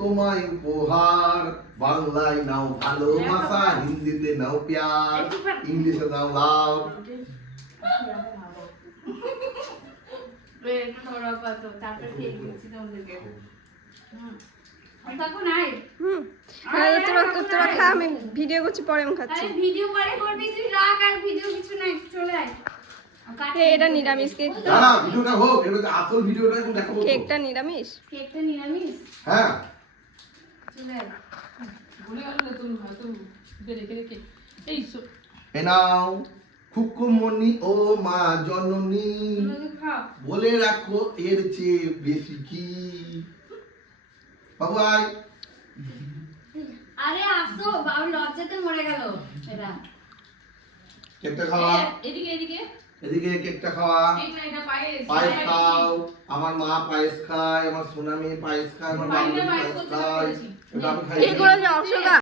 তোমায় উপহার, বাংলায় নাও ভালোবাসা, হিন্দিতে নাও প্যার, ইংলিশে নাও লাভ। তোরা খা, আমি ভিডিও করছি, পরে আমি খাচ্ছি। ভিডিও পরে করবি, তুই রাখ, আর ভিডিও কিছু নাই, চলে আয়। এটা নিরামিষ কেক তো? না ভিডিওটা হোক, এটা আসল ভিডিওটা এখন দেখাবো। কেকটা নিরামিষ? কেকটা নিরামিষ? হ্যাঁ চলে আয়। ভুলে গেল না তুমি, হয়তো রেখে রেখে এই এ নাও খুকুমনি ও মা জননী, বলে রাখো এর চেয়ে বেশি কি। বাবু আয়। আরে আসো, বাবু লজ্জাতে মরে গেল। এরা কেকটা খাওয়া, এদিকে এদিকে এদিকে কেকটা খাওয়া। এটা পায়েস পায়েস খাও, আমার মা পায়েস খায়, আমার সোনা মেয়ে পায়েস খায়, আমার বাবা পায়েস খায়, এটা আমি খাই। কি করে যাও, অশোকা?